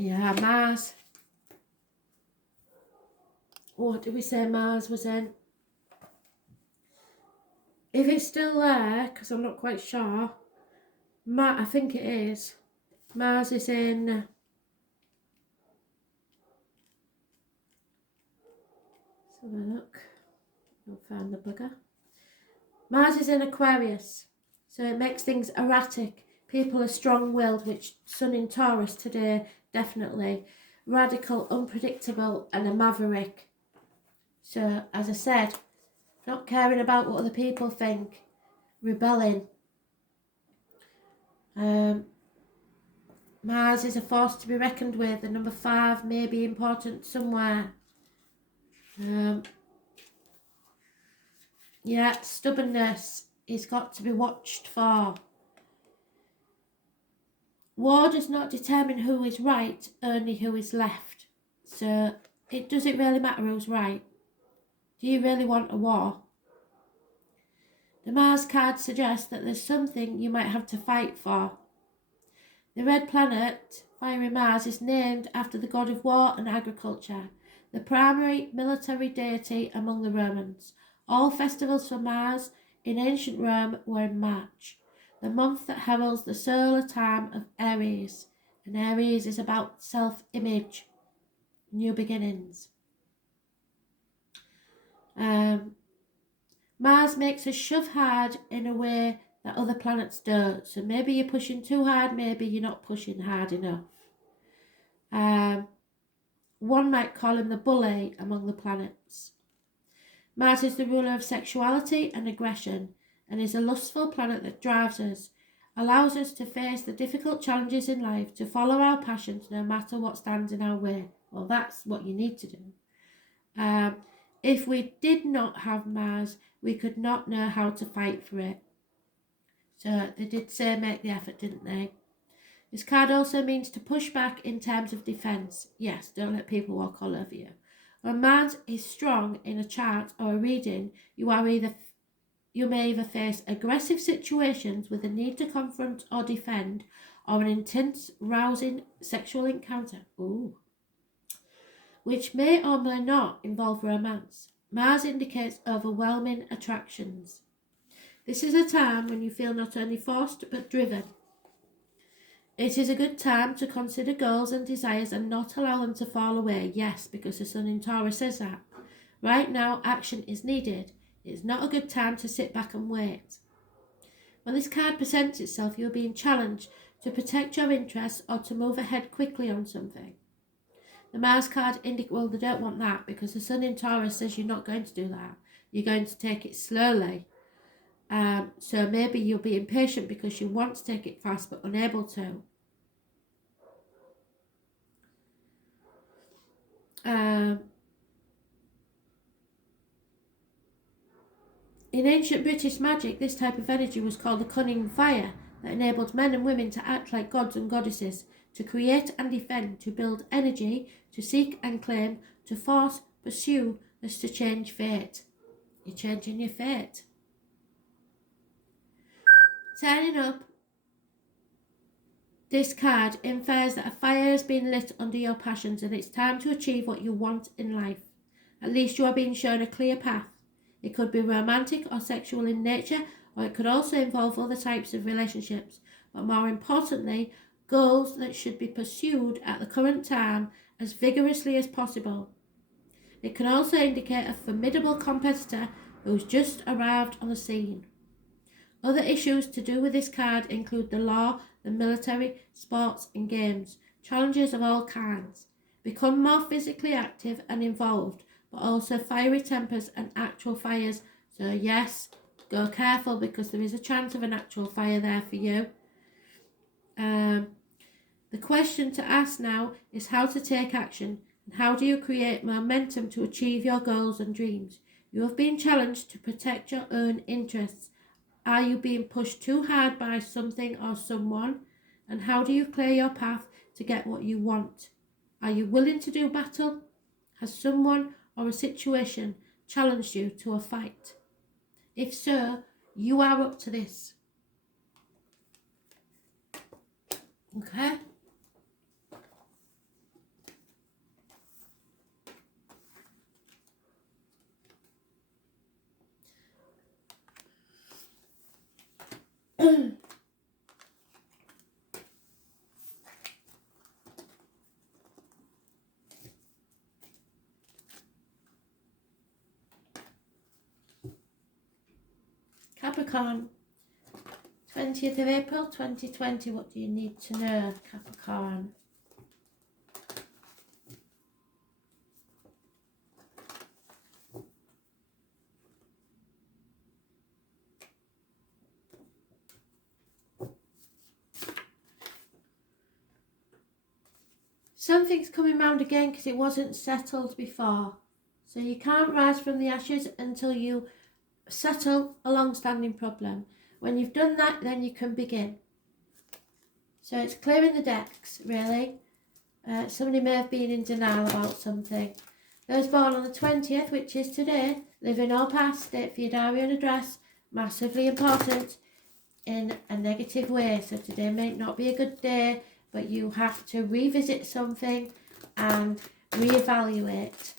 Yeah, Mars. What did we say Mars was in? If it's still there, because I'm not quite sure, I think it is. Mars is in... Let's have a look. I'll find the bugger. Mars is in Aquarius, so it makes things erratic. People are strong-willed, which Sun in Taurus today, definitely. Radical, unpredictable, and a maverick. So, as I said, not caring about what other people think. Rebelling. Mars is a force to be reckoned with. The number 5 may be important somewhere. Yeah, stubbornness is got to be watched for. War does not determine who is right, only who is left. So, it doesn't really matter who's right. Do you really want a war? The Mars card suggests that there's something you might have to fight for. The red planet, fiery Mars, is named after the god of war and agriculture, the primary military deity among the Romans. All festivals for Mars in ancient Rome were in March, the month that heralds the solar time of Aries. And Aries is about self-image, new beginnings. Mars makes us shove hard in a way that other planets don't. So maybe you're pushing too hard, maybe you're not pushing hard enough. One might call him the bully among the planets. Mars is the ruler of sexuality and aggression, and is a lustful planet that drives us, allows us to face the difficult challenges in life, to follow our passions no matter what stands in our way. Well, that's what you need to do. If we did not have Mars, we could not know how to fight for it. So they did say make the effort, didn't they? This card also means to push back in terms of defence. Yes, don't let people walk all over you. When Mars is strong in a chart or a reading, you may either face aggressive situations with a need to confront or defend, or an intense, rousing sexual encounter. Which may or may not involve romance. Mars indicates overwhelming attractions. This is a time when you feel not only forced but driven. It is a good time to consider goals and desires and not allow them to fall away. Yes, because the Sun in Taurus says that. Right now, action is needed. It is not a good time to sit back and wait. When this card presents itself, you are being challenged to protect your interests or to move ahead quickly on something. The Mars card indicates, well, they don't want that because the Sun in Taurus says you're not going to do that. You're going to take it slowly. So maybe you'll be impatient because you want to take it fast but unable to. In ancient British magic, this type of energy was called the cunning fire that enabled men and women to act like gods and goddesses, to create and defend, to build energy, to seek and claim, to force, pursue, as to change fate. You're changing your fate. Turning up this card infers that a fire has been lit under your passions and it's time to achieve what you want in life. At least you are being shown a clear path. It could be romantic or sexual in nature, or it could also involve other types of relationships, but more importantly, goals that should be pursued at the current time as vigorously as possible. It can also indicate a formidable competitor who's just arrived on the scene. Other issues to do with this card include the law, the military, sports and games, challenges of all kinds. Become more physically active and involved, but also fiery tempers and actual fires. So yes, go careful because there is a chance of an actual fire there for you. The question to ask now is how to take action and how do you create momentum to achieve your goals and dreams. You have been challenged to protect your own interests. Are you being pushed too hard by something or someone? And how do you clear your path to get what you want? Are you willing to do battle? Has someone or a situation challenged you to a fight? If so, you are up to this. Okay? Capricorn, 20th of April 2020. What do you need to know, Capricorn? Something's coming round again because it wasn't settled before. So you can't rise from the ashes until you settle a long-standing problem. When you've done that, then you can begin. So it's clearing the decks, really. Somebody may have been in denial about something. Those born on the 20th, which is today, live in or past, date for your diary and address, massively important in a negative way. So today may not be a good day, but you have to revisit something and reevaluate.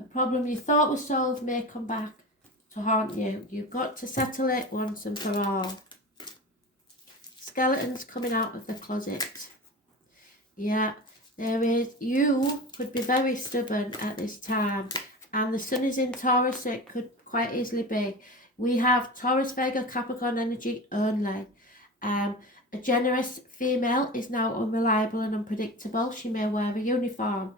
A problem you thought was solved may come back to haunt you. You've got to settle it once and for all. Skeletons coming out of the closet. Yeah, there is. You could be very stubborn at this time, and the sun is in Taurus, so it could quite easily be. We have Taurus, Virgo, Capricorn energy only. A generous female is now unreliable and unpredictable. She may wear a uniform.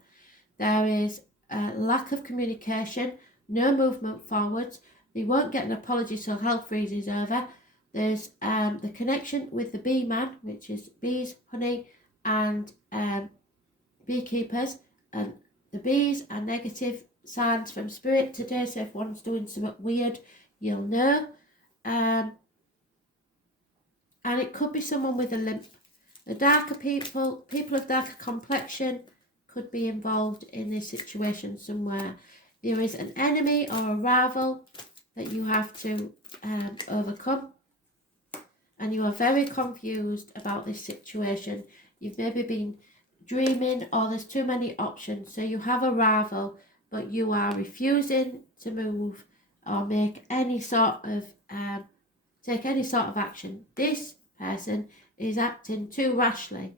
There is a lack of communication, no movement forwards. They won't get an apology till hell freezes over. There's the connection with the bee man, which is bees, honey, and beekeepers. And the bees are negative signs from spirit today, so if one's doing something weird, you'll know. And it could be someone with a limp. The darker people of darker complexion could be involved in this situation somewhere. There is an enemy or a rival that you have to overcome. And you are very confused about this situation. You've maybe been dreaming, or there's too many options. So you have a rival, but you are refusing to move or make any sort of take any sort of action. This person is acting too rashly.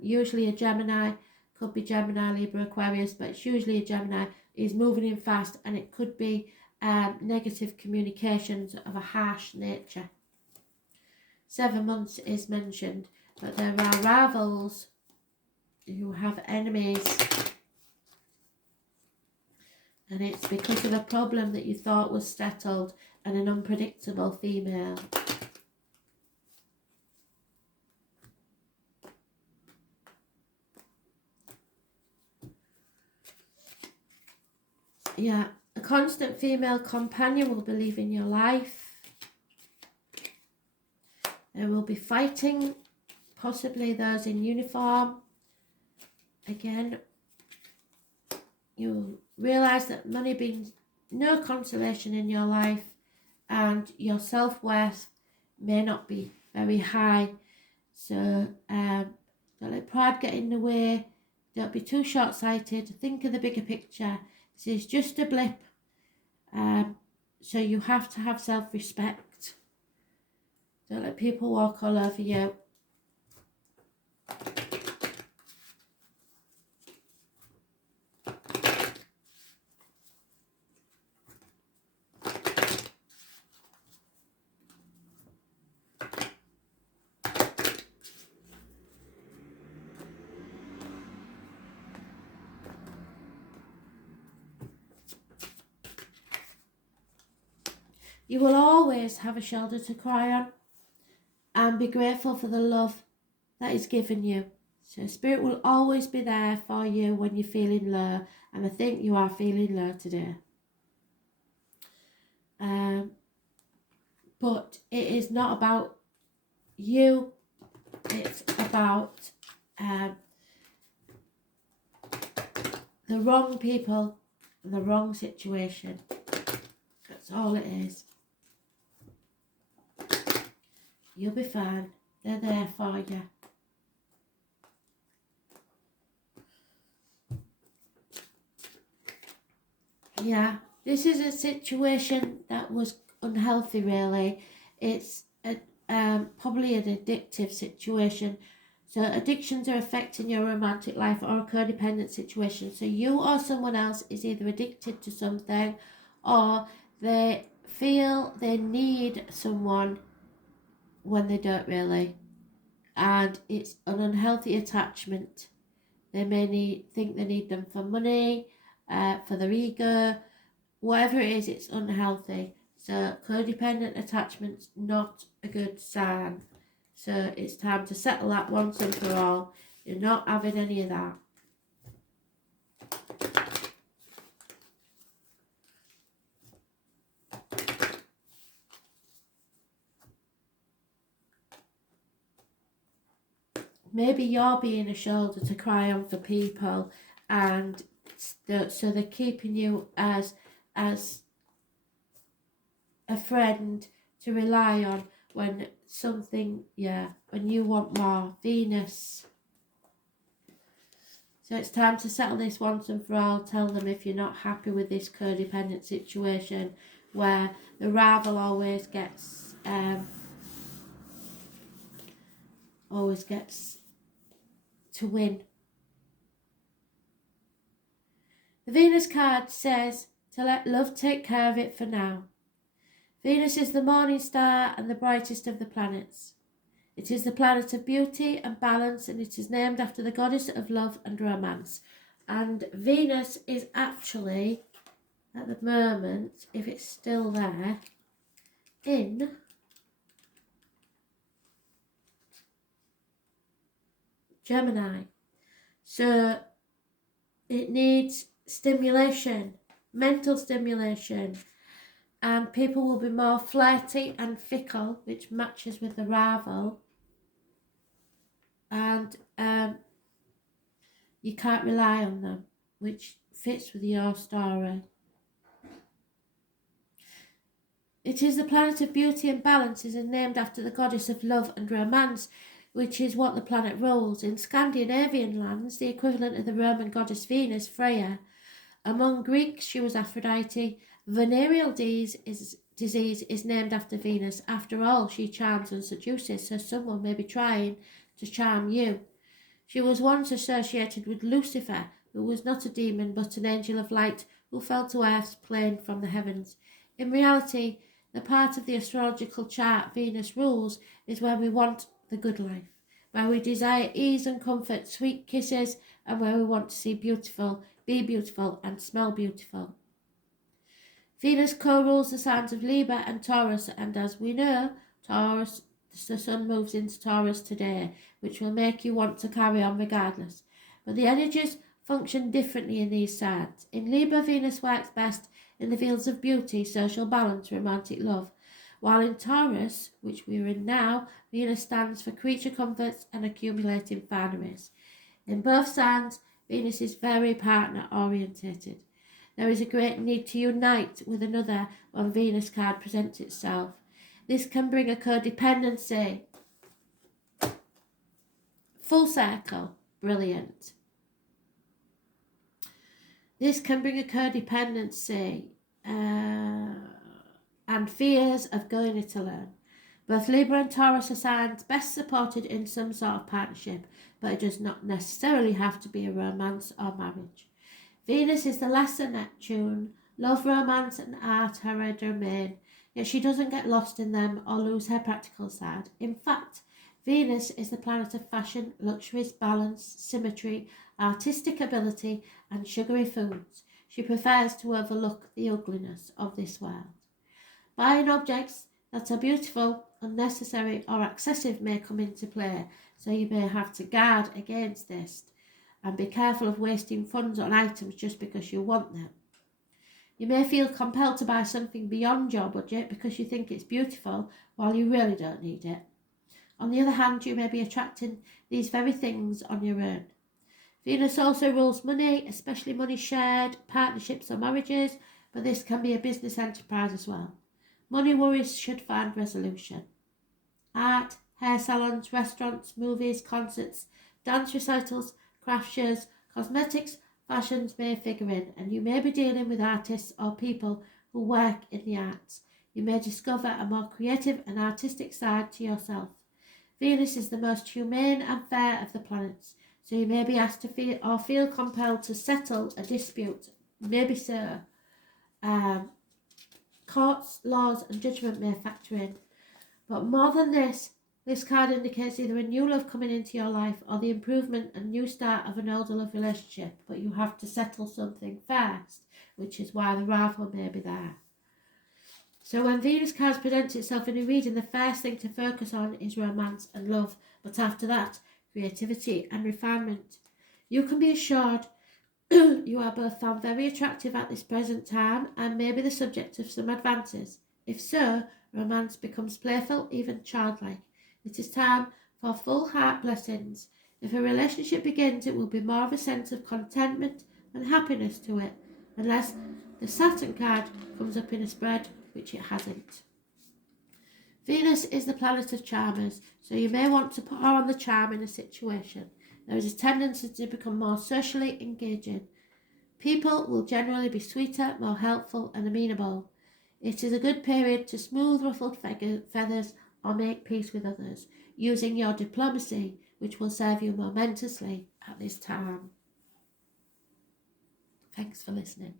Usually a Gemini, could be Gemini, Libra, Aquarius, but it's usually a Gemini, is moving in fast, and it could be negative communications of a harsh nature. 7 months is mentioned, but there are rivals who have enemies, and it's because of a problem that you thought was settled and an unpredictable female. Yeah, a constant female companion will be leaving your life. There will be fighting, possibly those in uniform. Again, you'll realise that money brings no consolation in your life, and your self-worth may not be very high. So don't let pride get in the way. Don't be too short-sighted. Think of the bigger picture. This is just a blip. So you have to have self-respect. Don't let people walk all over you. You will always have a shoulder to cry on, and be grateful for the love that is given you. So Spirit will always be there for you when you're feeling low, and I think you are feeling low today. But it is not about you, it's about the wrong people and the wrong situation. That's all it is. You'll be fine. They're there for you. Yeah, this is a situation that was unhealthy, really. It's probably an addictive situation. So addictions are affecting your romantic life or a codependent situation. So you or someone else is either addicted to something, or they feel they need someone when they don't really, and it's an unhealthy attachment. They may think they need them for money, for their ego, whatever it is, it's unhealthy. So codependent attachment's not a good sign. So it's time to settle that once and for all. You're not having any of that. Maybe you're being a shoulder to cry on for people, and so they're keeping you as a friend to rely on when something, when you want more. Venus. So it's time to settle this once and for all. Tell them if you're not happy with this codependent situation where the rival always gets to win. The Venus card says to let love take care of it for now. Venus is the morning star and the brightest of the planets. It is the planet of beauty and balance, and it is named after the goddess of love and romance. And Venus is actually, at the moment, if it's still there, in Gemini. So it needs stimulation, mental stimulation, and people will be more flirty and fickle, which matches with the rival. And you can't rely on them, which fits with your story. It is the planet of beauty and balance, is named after the goddess of love and romance, which is what the planet rules. In Scandinavian lands, the equivalent of the Roman goddess Venus, Freya. Among Greeks, she was Aphrodite. Venereal disease is named after Venus. After all, she charms and seduces, so someone may be trying to charm you. She was once associated with Lucifer, who was not a demon but an angel of light who fell to earth's plane from the heavens. In reality, the part of the astrological chart Venus rules is where we want the good life, where we desire ease and comfort, sweet kisses, and where we want to see beautiful, be beautiful, and smell beautiful. Venus co-rules the signs of Libra and Taurus, and as we know, Taurus, the sun moves into Taurus today, which will make you want to carry on regardless. But the energies function differently in these signs. In Libra, Venus works best in the fields of beauty, social balance, romantic love, while in Taurus, which we're in now, Venus stands for creature comforts and accumulating fineries. In both signs, Venus is very partner orientated. There is a great need to unite with another when Venus card presents itself. This can bring a codependency. Full circle, brilliant. This can bring a codependency and fears of going it alone. Both Libra and Taurus are signs best supported in some sort of partnership, but it does not necessarily have to be a romance or marriage. Venus is the lesser Neptune. Love, romance and art are her domain, yet she doesn't get lost in them or lose her practical side. In fact, Venus is the planet of fashion, luxuries, balance, symmetry, artistic ability and sugary foods. She prefers to overlook the ugliness of this world. Buying objects that are beautiful, unnecessary or excessive may come into play, so you may have to guard against this and be careful of wasting funds on items just because you want them. You may feel compelled to buy something beyond your budget because you think it's beautiful while you really don't need it. On the other hand, you may be attracting these very things on your own. Venus also rules money, especially money shared, partnerships or marriages, but this can be a business enterprise as well. Money worries should find resolution. Art, hair salons, restaurants, movies, concerts, dance recitals, craft shows, cosmetics, fashions may figure in, and you may be dealing with artists or people who work in the arts. You may discover a more creative and artistic side to yourself. Venus is the most humane and fair of the planets, so you may be asked to feel compelled to settle a dispute. Maybe so. courts, laws and judgment may factor in. But more than this card indicates either a new love coming into your life or the improvement and new start of an older love relationship, but you have to settle something first, which is why the rival may be there. So when Venus cards presents itself in a reading, the first thing to focus on is romance and love, but after that, creativity and refinement. You can be assured you are both found very attractive at this present time and may be the subject of some advances. If so, romance becomes playful, even childlike. It is time for full heart blessings. If a relationship begins, it will be more of a sense of contentment and happiness to it, unless the Saturn card comes up in a spread, which it hasn't. Venus is the planet of charmers, so you may want to put her on the charm in a situation. There is a tendency to become more socially engaging. People will generally be sweeter, more helpful and amenable. It is a good period to smooth ruffled feathers or make peace with others, using your diplomacy, which will serve you momentously at this time. Thanks for listening.